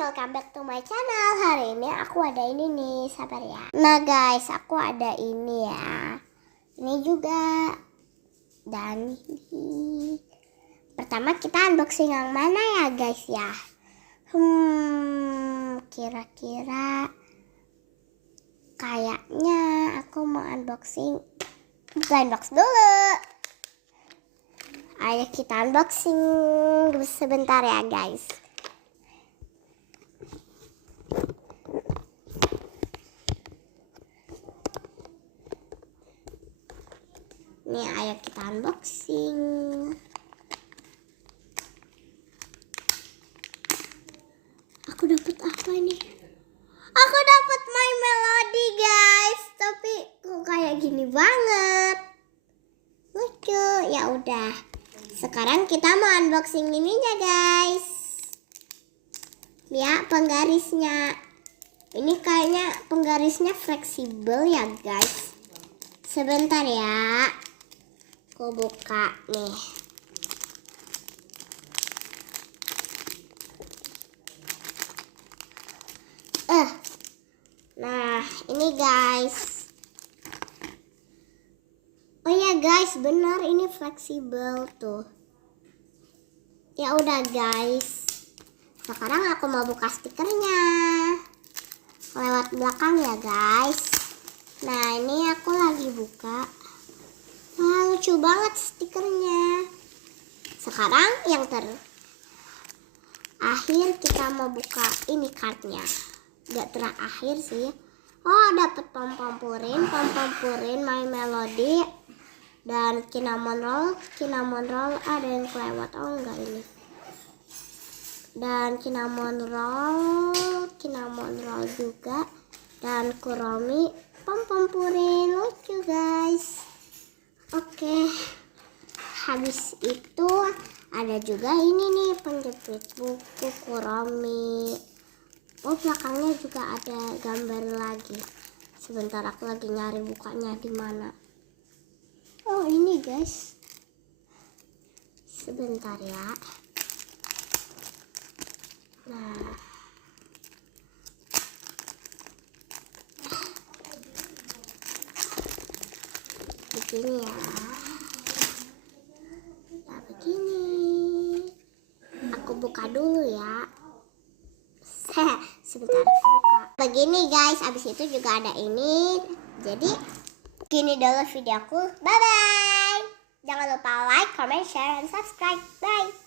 welcome back to my channel. Hari ini aku ada ini nih, sabar ya. Nah guys, aku ada ini ya. Ini juga. Dan ini. Pertama kita unboxing yang mana ya guys ya? Kira-kira kayaknya aku mau unboxing blind box dulu. Ayo kita unboxing sebentar ya guys. Nih, ayo kita unboxing. Aku dapat apa nih? Aku dapat My Melody guys. Tapi kok kayak gini banget. Lucu. Ya udah. Sekarang kita mau unboxing ininya guys. Ya, penggarisnya. Ini kayaknya penggarisnya fleksibel ya guys. Sebentar ya. Aku buka nih. Nah, ini guys. Oh ya guys, benar ini fleksibel tuh. Ya udah guys. Sekarang aku mau buka stikernya. Lewat belakang ya guys. Nah, ini aku lagi buka. Wah, lucu banget stikernya. Sekarang yang terakhir kita mau buka ini cardnya. Gak terakhir sih. Oh, dapet pom-pom purin My Melody dan cinnamon roll ada yang kelewat. Oh enggak ini. Dan cinnamon roll juga dan kuromi pom-pom purin. Lucu guys. Oke, habis itu ada juga ini nih penjepit buku kuromi. Oh, belakangnya juga ada gambar lagi. Sebentar, aku lagi nyari bukanya di mana. Oh, ini guys. Sebentar ya. Nah, begini ya. Nah, begini. Aku buka dulu ya. Sebentar aku buka. Begini guys, abis itu juga ada ini. Jadi gini dulu videoku. Bye bye. Jangan lupa like, comment, share, and subscribe. Bye.